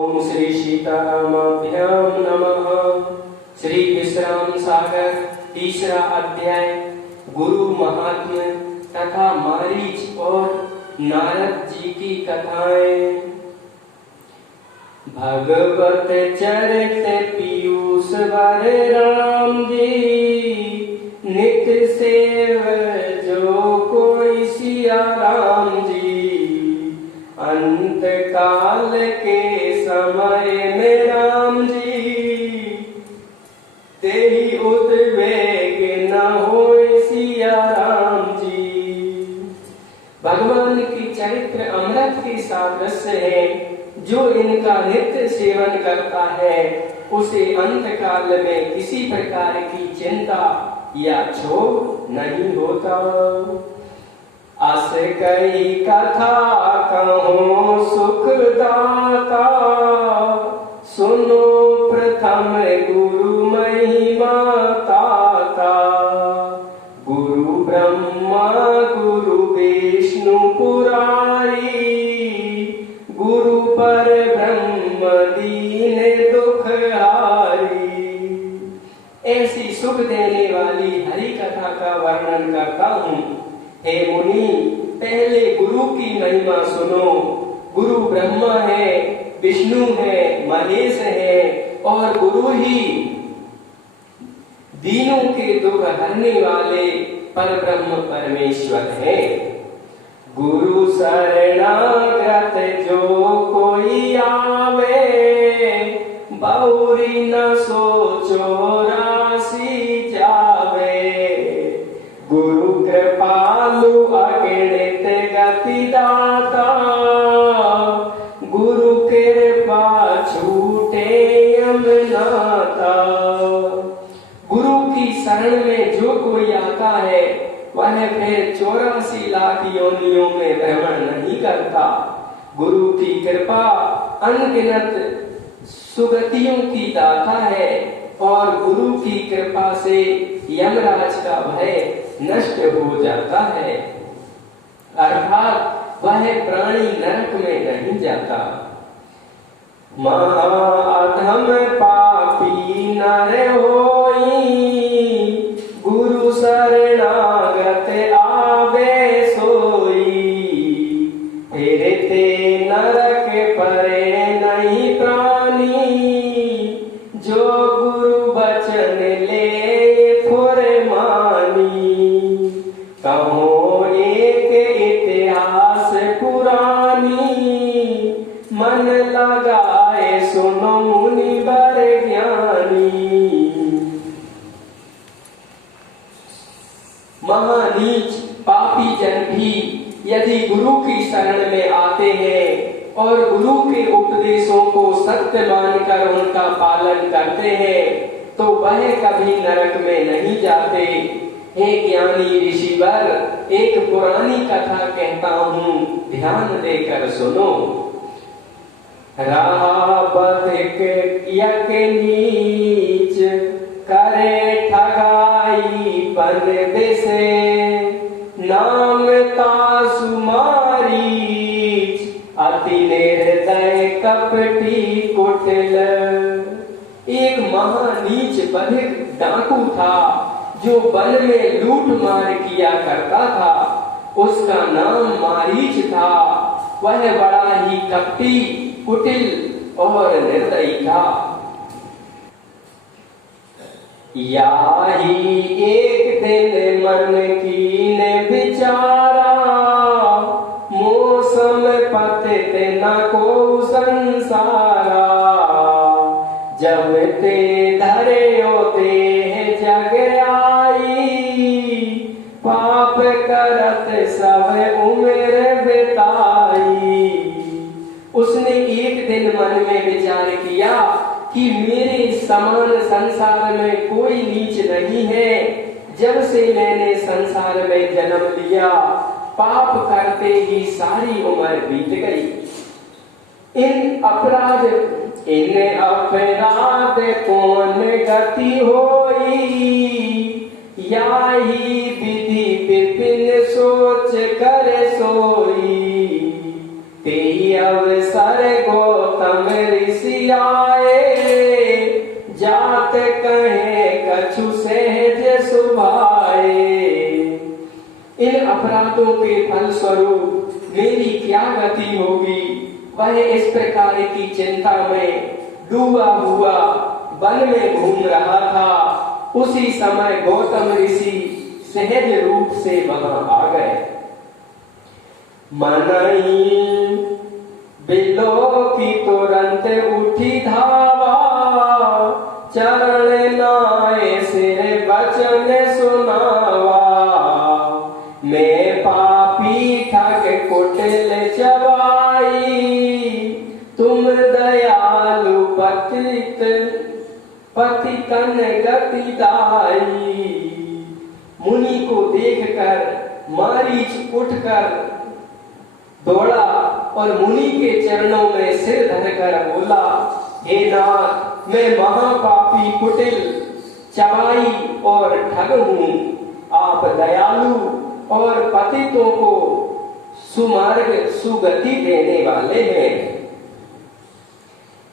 ओम श्री सीतारामाभ्याम नमः। श्री विश्राम सागर तीसरा अध्याय गुरु महात्म्य तथा मारीच और नारद जी की कथाएं। भगवत चरित पीयूष वर राम जी, नित सेव जो कोई सिया राम जी। अंत काल के समय में राम जी, तेहि उद्वेग न होए सिया राम जी। भगवान की चरित्र अमृत के सादृश्य है। जो इनका नित्य सेवन करता है उसे अंत काल में किसी प्रकार की चिंता या क्षोभ नहीं होता। अस कई कथा कहो सुखदाता, सुनो प्रथम गुरु महिमा ताता। गुरु ब्रह्मा गुरु विष्णु पुरारी, गुरु पर ब्रह्म दीन दुख हारी। ऐसी सुख देने वाली हरि कथा का वर्णन करता हूँ। हे मुनि, पहले गुरु की महिमा सुनो। गुरु ब्रह्मा है, विष्णु है, महेश है और गुरु ही दीनों के दुख हरने वाले परब्रह्म परमेश्वर है। गुरु शरणागत जो कोई आवे, बहुरी न सोचो राशि जावे। गुरु कृपालु अगणित गति दाता, गुरु कृपा छूटे यमनाता। गुरु की शरण में जो कोई आता है वह फिर 84 लाख योनियों में भ्रमण नहीं करता। गुरु की कृपा अनगिनत सुगतियों की दाता है और गुरु की कृपा से यमराज का भय नष्ट हो जाता है, अर्थात वह प्राणी नरक में नहीं जाता। महाअधम पापी नर होई, गुरु शरणागत आवे सोई। फिर ते नरक परे नहीं प्राणी, जो गुरु बचन ले फुर मानी। कहो एक इतिहास पुरानी, मन लगाए सुनो मुनि वर ज्ञानी। महानीच पापी जन भी यदि गुरु की शरण में आते हैं और गुरु के उपदेशों को सत्य मानकर उनका पालन करते हैं तो वह कभी नरक में नहीं जाते। हे ज्ञानी ऋषिवर, एक पुरानी कथा कहता हूँ, ध्यान देकर सुनो। रहा बधिक यक नीच, करे ठगाई पन दिसे। नाम तासु मारीच, अति निर्दय कपटी कुटिल। एक महानीच बधिक डाकू था जो वन में लूट मार किया करता था। उसका नाम मारीच था। वह बड़ा ही कपटी, कुटिल और निर्दयी था। याही एक दिन मन कीने विचारा, मौसम पतित न को संसारा। जब ते धरे देह जग आई, पाप करत सब उम्र बिताई। उसने एक दिन मन में विचार किया कि मेरे समान संसार में कोई नीच नहीं है। जब से मैंने संसार में जन्म लिया, पाप करते ही सारी उम्र बीत गई। इन अपराध कौन गति होई, याही विधि विपिन सोच कर सोई। ते अवसर गौतम ऋषि आए, जात कहे कछु सहज सुभाए। इन अपराधों के फलस्वरूप मेरी क्या गति होगी, वह इस प्रकार की चिंता में डूबा हुआ वन में घूम रहा था। उसी समय गौतम ऋषि सहज रूप से वहां आ गए। मनई बिलो की तुरंत उठी धावा, चरण नाए सिर वचन सुनावा। मैं पापी ठग कुटिल चबाई, तुम दयालु पतितन गति दाई। मुनि को देखकर मारीच उठकर दौड़ा और मुनि के चरणों में सिर धरकर बोला, हे नाथ, मैं महापापी कुटिल चबाई और ठग हूँ। आप दयालु और पतितों को सुमार्ग सुगति देने वाले हैं।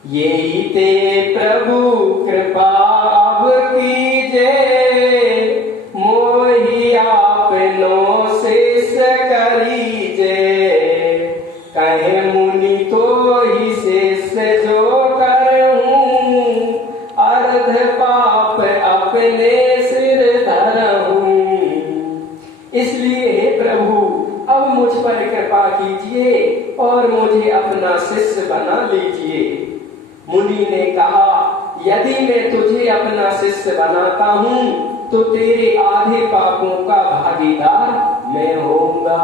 यही ते प्रभु कृपा अब कीजे, मोहि आपनो शेष करीजे। कहे मुनि तो ही शेष जो करहूं, अर्ध पाप अपने सिर धरहूं। इसलिए हे प्रभु, अब मुझ पर कृपा कीजिए और मुझे अपना शिष्य बना लीजिए। मुनि ने कहा, यदि मैं तुझे अपना शिष्य बनाता हूँ तो तेरे आधे पापों का भागीदार मैं होऊंगा।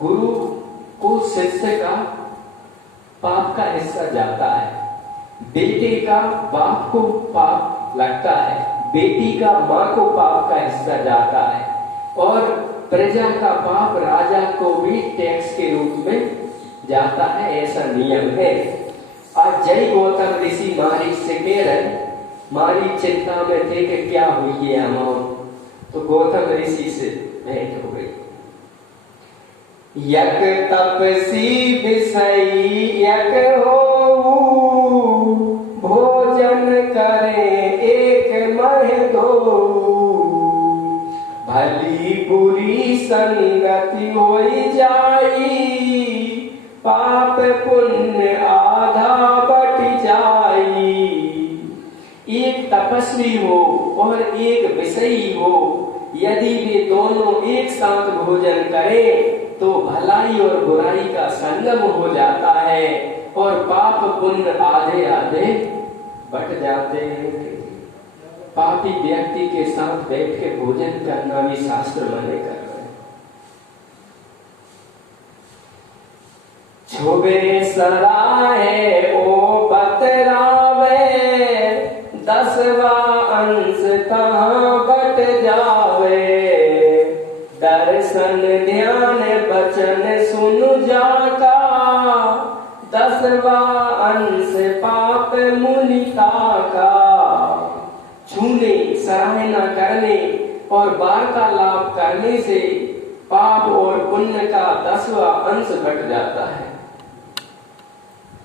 गुरु को शिष्य का पाप का हिस्सा जाता है, बेटे का बाप को पाप लगता है, बेटी का माँ को पाप का हिस्सा जाता है, और प्रजा का पाप राजा को भी टैक्स के रूप में जाता है। ऐसा नियम है। आज जय गौतम ऋषि मारी से कह रहे, मारी चिंता में थे कि क्या हुई है अमाउंट, तो गौतम ऋषि से भेंट हो गई। यक तपसी विषयी यक हो, भोजन करे एक मह दो। भली बुरी संगति होई जाई, पाप पुण्य आधा बट जाई। एक तपस्वी हो और एक विषयी हो, यदि वे दोनों एक साथ भोजन करें तो भलाई और बुराई का संगम हो जाता है और पाप पुण्य आधे आधे बट जाते हैं। पापी व्यक्ति के साथ बैठ के भोजन करना भी शास्त्र मने कर रहे हैं। छुबे सराहे ओ बतरावे, 10वां अंश तहां बट जावे। दर्शन ध्यान बचन सुन जाका, 10वां अंश पाप मुनिता का। छूने, सराहना करने और वार्तालाप करने से पाप और पुण्य का 10वां अंश घट जाता है।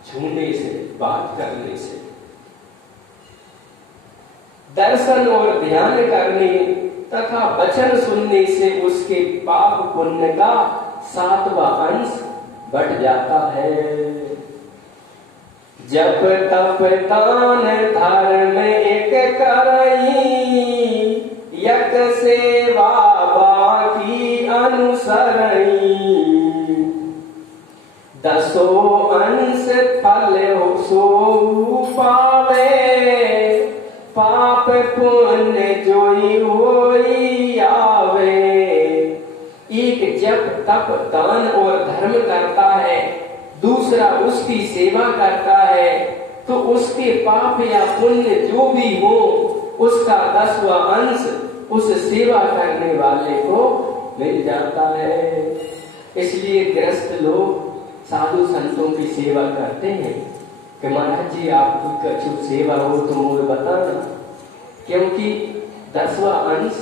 छूने से, बात करने से, दर्शन और ध्यान करने तथा वचन सुनने से उसके पाप पुण्य का 7वां अंश बढ़ जाता है। जप तप दान धर्म एक करई, यक सेवा बाकी अनुसरई। 10 अंश फल सो पावे, पाप पुण्य जोई होई आवे। एक जप तप दान और धर्म करता है, दूसरा उसकी सेवा करता है, तो उसके पाप या पुण्य जो भी हो उसका 10वां अंश उस सेवा करने वाले को मिल जाता है। इसलिए गृहस्थ लोग साधु संतों की सेवा करते हैं कि महाराज जी आपकी कुछ सेवा हो तो मुझे बताना, क्योंकि 10वां अंश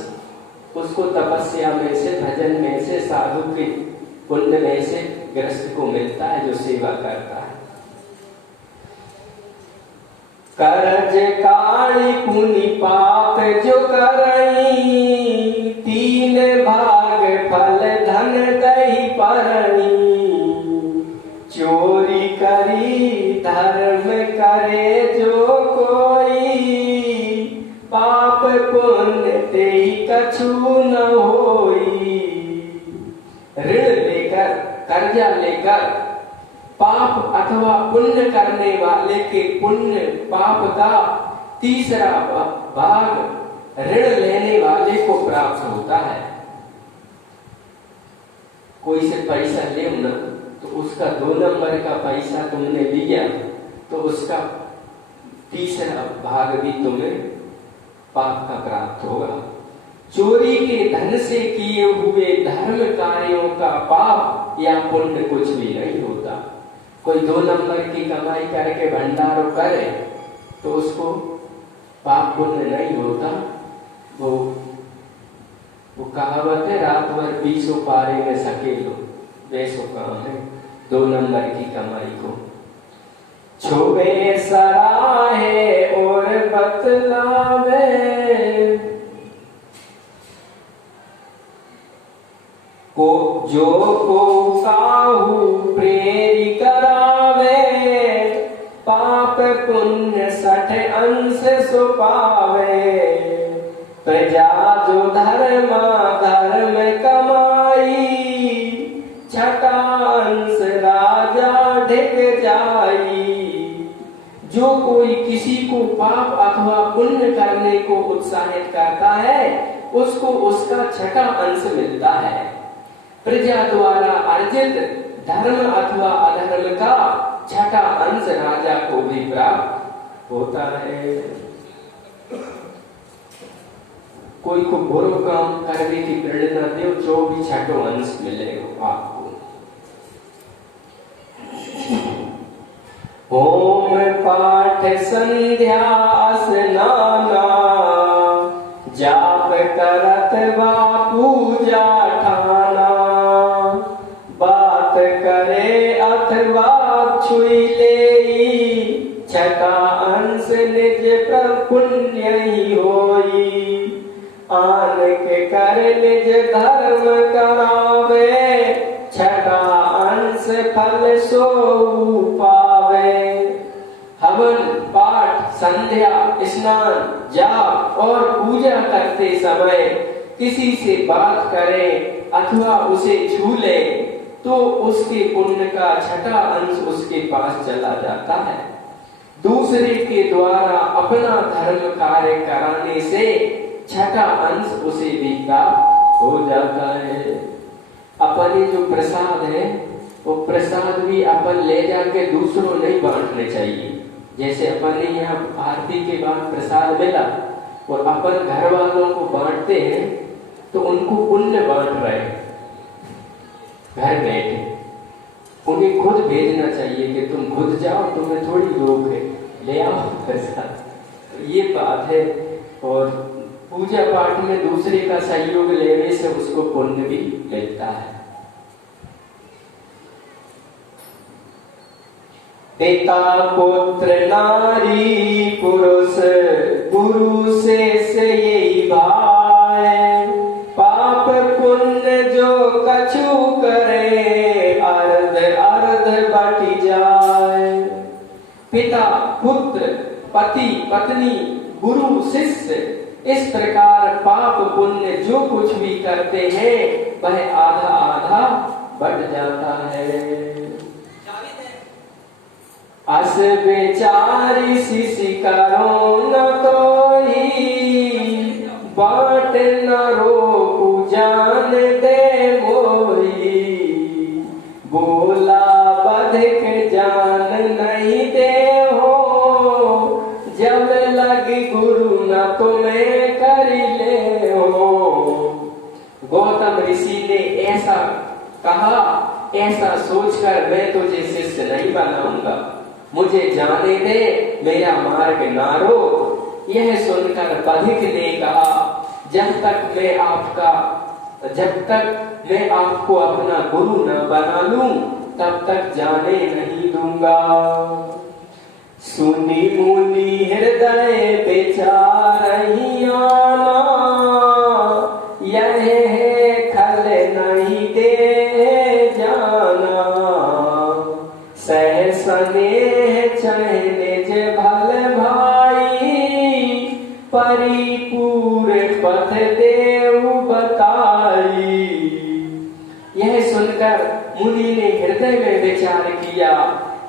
उसको तपस्या में से, भजन में से, साधु के पुण्य में से गृहस्थ को मिलता है जो सेवा करता है। करज काढ़ी पुनि पाप जो करई, तीन भाग फल धन दही परई। चोरी करी धर्म करे जो कोई, पाप पुण्य ते कछु न होई। ऋण लेकर, कर्जा लेकर पाप अथवा पुण्य करने वाले के पुण्य पाप का तीसरा भाग ऋण लेने वाले को प्राप्त होता है। कोई से पैसा ले ना, तो उसका 2 नंबर का पैसा तुमने लिया तो उसका तीसरा भाग भी तुम्हें पाप का प्राप्त होगा। चोरी के धन से किए हुए धर्म कार्यों का पाप या पुण्य कुछ भी नहीं होता। कोई 2 नंबर की कमाई करके भंडारों करे तो उसको पाप पुण्य नहीं होता। वो कहावत है, रात भर 20 पारे में सकेलो, वैसो काम है 2 नंबर की कमाई को। छुबे सराहे और बतलावे, को जो को काहू प्रेरी करावे। पाप पुण्य 60 अंश सो पावे, प्रजा जो धर्म धर्म कमाई। छठा अंश राजा ढिक जाई। जो कोई किसी को पाप अथवा पुण्य करने को उत्साहित करता है, उसको उसका छठा अंश मिलता है। प्रजा द्वारा अर्जित धर्म अथवा अधर्म का छठा अंश राजा को भी प्राप्त होता है। कोई को बुरा काम करने की प्रेरणा दो, जो भी छठो अंश मिलेगा आपको। होम पाठ संध्या स्नाना, जाप करत बा पूजा ठाना। बात करे अथवा छुई लेई, छठा अंश निज पर पुण्य ही होई। आन के कर निज धर्म करावे, छठा अंश फल सो पावे। हवन पाठ संध्या स्नान जाप और पूजा करते समय किसी से बात करे अथवा उसे छू ले तो उसके पुण्य का छठा अंश उसके पास चला जाता है। दूसरे के द्वारा अपना धर्म कार्य कराने से छठा अंश उसे भी प्राप्त हो जाता है। अपने जो प्रसाद है वो प्रसाद भी अपन ले जाके दूसरों नहीं बांटने चाहिए। जैसे अपन ने यहाँ आरती के बाद प्रसाद मिला और अपन घर वालों को बांटते हैं तो उनको पुण्य बांट रहे घर बैठे। उन्हें खुद भेजना चाहिए कि तुम खुद जाओ, तुम्हें थोड़ी रोक है, ले आओ प्रसाद। ये बात है। और पूजा पाठ में दूसरे का सहयोग लेने से उसको पुण्य भी मिलता है। पिता पुत्र नारी पुरुष गुरु से यही भाई। पाप पुण्य जो कछु करे, अर्ध अर्ध बट जाए। पिता पुत्र पति पत्नी गुरु शिष्य, इस प्रकार पाप पुण्य जो कुछ भी करते हैं वह आधा आधा बढ़ जाता है। अस बेचारी शिशि करो न तो ही, बाट न रोकू जान दे मोही। बोला बधिक जान नहीं दे हो, जब लगी गुरु न तुम्हें कर ले हो। गौतम ऋषि ने ऐसा कहा, ऐसा सोचकर मैं तुझे शिष्य नहीं बनाऊंगा, मुझे जाने दे, मेरा मार्ग ना रोक। यह सुनकर बधिक ने कहा, जब तक मैं आपको अपना गुरु न बना लूं तब तक जाने नहीं दूंगा। सुनी मुनि स्नेह चहनिज भल भाई, परिपूर पथ देव बताई। यह सुनकर मुनि ने हृदय में विचार किया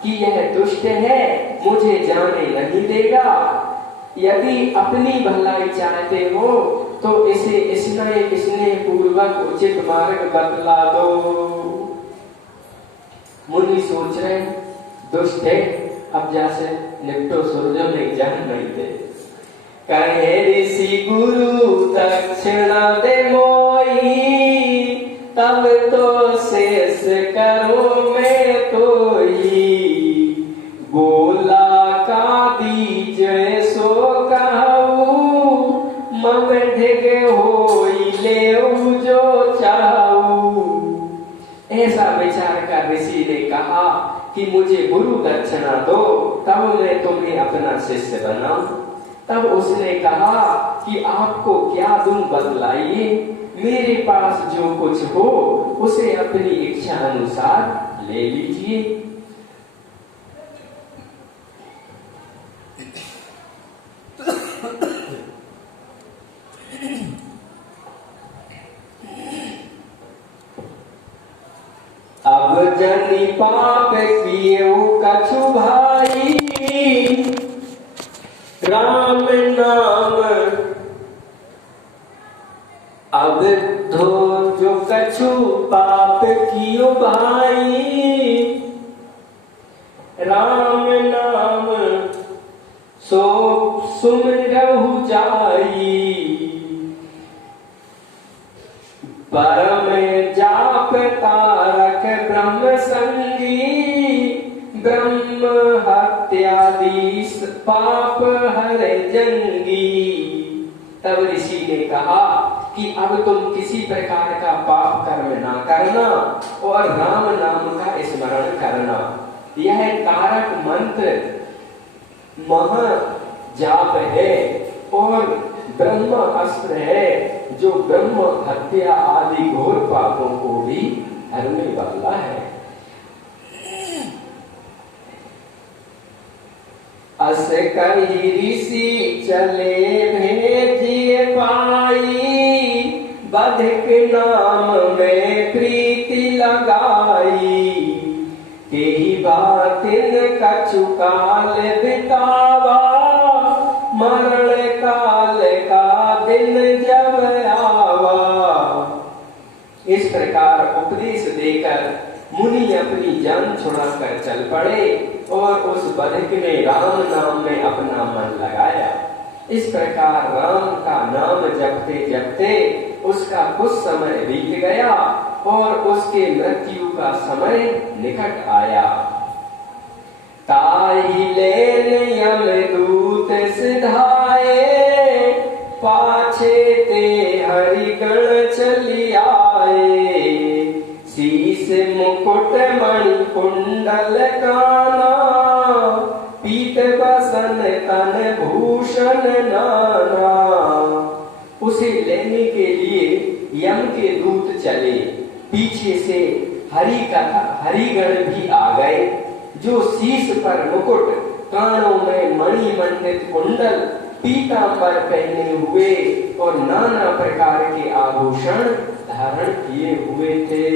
कि यह दुष्ट है, मुझे जाने नहीं देगा। यदि अपनी भलाई चाहते हो तो इसे स्नेह पूर्वक उचित मार्ग बतला दो। मुनि सोच रहे दुष्ट है, अब जैसे निपटो सूरजों में जान नहीं दे। कहे ऋषि गुरु दक्षिणा दे मोई, तब तो शेष करो मैं तो ही। बोला का दीज सो कहू, मम ढिग होई लेऊ जो चाहू। ऐसा विचार कर ऋषि ने कहा कि मुझे गुरु दक्षिणा दो, तब मैं तुम्हें अपना शिष्य बनाऊं। तब उसने कहा कि आपको क्या दूं बतलाइए, मेरे पास जो कुछ हो उसे अपनी इच्छा अनुसार ले लीजिए। अब जनि पाप किए कछु भाई, राम नाम अब धो जो कछु पाप कियो भाई। राम नाम सो सुमिरहु जाई, परम जाप तारक ब्रह्म संगी। ब्रह्म हत्यादि पाप हर जंगी। तब ऋषि ने कहा कि अब तुम किसी प्रकार का पाप कर्म ना करना और राम नाम का स्मरण करना। यह तारक मंत्र महा जाप है और ब्रह्म अस्त्र है, जो ब्रह्म हत्या आदि घोर पापों को भी हरने वाला है। अस कही ऋषि चले भेजिए पाई, बधिक नाम में प्रीति लगाई। तेही बातिन कछु काल बितावा, मरण काल का दिन जब आवा। इस प्रकार उपदेश देकर मुनि अपनी जान छुड़ाकर चल पड़े और उस बधिक ने राम नाम में अपना मन लगाया। इस प्रकार राम का नाम जपते जपते उसका कुछ समय बीत गया और उसके मृत्यु का समय निकट आया। ताहि लेन यमदूत सिधाए, पाछे ते हरिगण चली आए। शीस मुकुट मणि कुंडल काना, पीत बसन तन भूषण नाना। उसे लेने के लिए यम के दूत चले, पीछे से हरिगण भी आ गए, जो शीश पर मुकुट, कानों में मणि मंडित कुंडल, पीतांबर पहने हुए और नाना प्रकार के आभूषण धारण किए हुए थे।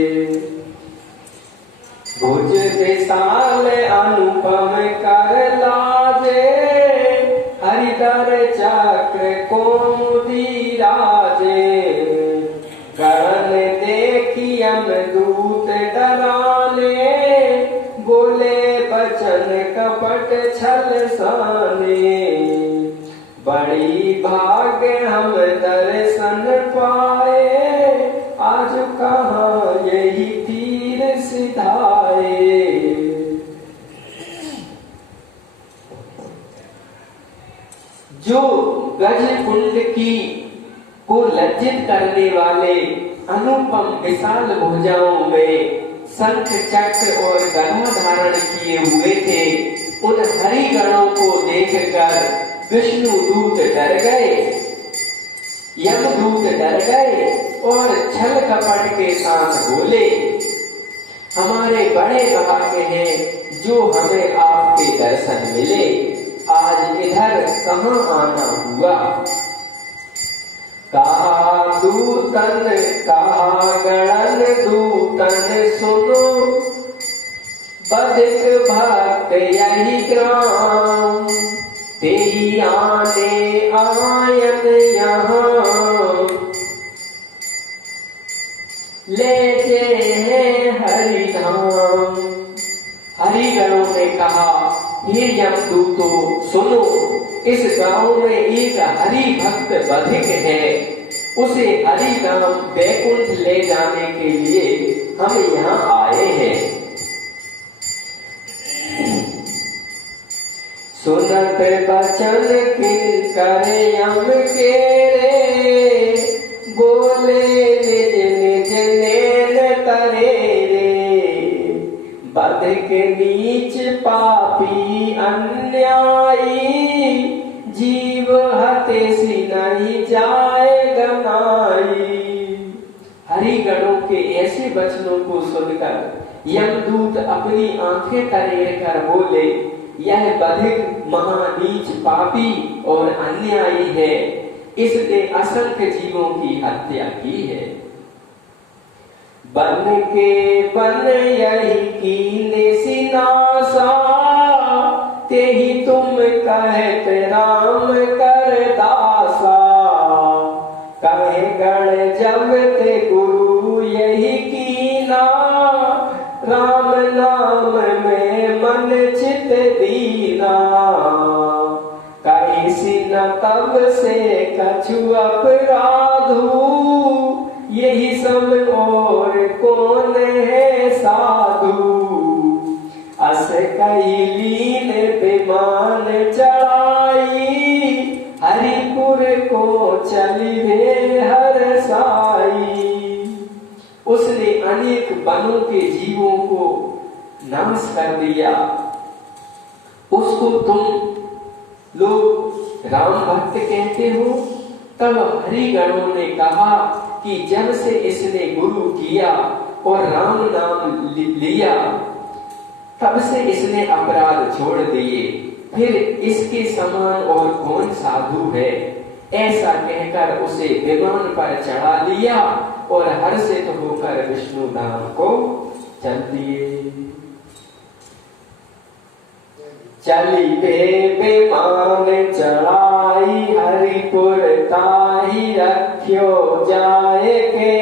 भुज विशाल अनुपम कर लाजे, हरिधर चक्र कौमुदी राजे। गण देखी यमदूत डराने, बोले बचन कपट छल साने। बड़ी भाग हम दर्शन पाए, आज कहाँ यही तीर सिधाए। जो गज कुंड की को लज्जित करने वाले अनुपम विशाल भुजाओं में शंख चक्र और गदा धारण किए हुए थे, उन हरिगणों को देखकर विष्णु दूत डर गए, यमदूत डर गए और छल कपट के साथ बोले, हमारे बड़े भाग्य हैं जो हमें आपके दर्शन मिले। आज इधर कहाँ आना हुआ। कहा दूतन कहा गणन दूतन सुनो, बधिक भक्त यही ग्राम, तेरी आने आयन यहाँ, लेते हैं हरि नाम। हरिगणों ने कहा, हे यमदूतो सुनो, इस गांव में एक हरि भक्त बधिक है, उसे हरि नाम वैकुंठ ले जाने के लिए हम यहाँ आए हैं। सुनत बचन किंकर यम के रे, बोले निज निज नैन तरे रे, बधिक नीच पापी अन्यायी, जीव हते सी नहीं जाए गनाई। हरिगणों के ऐसे वचनों को सुनकर यमदूत अपनी आंखें तरेर कर बोले, यह बधिक महानीच पापी और अन्यायी है, इसने असंख्य जीवों की हत्या की है। बन के बन यही कीने सिनासा, तेहि तुम कहत राम कर दासा, कहे गण जब ते गुरु यही कीना, राम नाम में मन चित दीना, कैसी न तब से कछु अपराधू, यही सब और कौन है साधु, अस कई लीन विमान चढ़ाई, हरिपुर को चलिए हर साई। उसने अनेक वनों के जीवों को नाश कर दिया। उसको तुम लोग राम भक्त कहते हो। तब हरिगणों ने कहा कि जब से इसने गुरु किया और राम नाम लिया, तब से इसने अपराध छोड़ दिए, फिर इसके समान और कौन साधु है। ऐसा कहकर उसे विमान पर चढ़ा लिया और हर्षित होकर विष्णु धाम को चल दिए। चली विमान चढ़ाई, हरिपुर ताहि रख्यो जाए के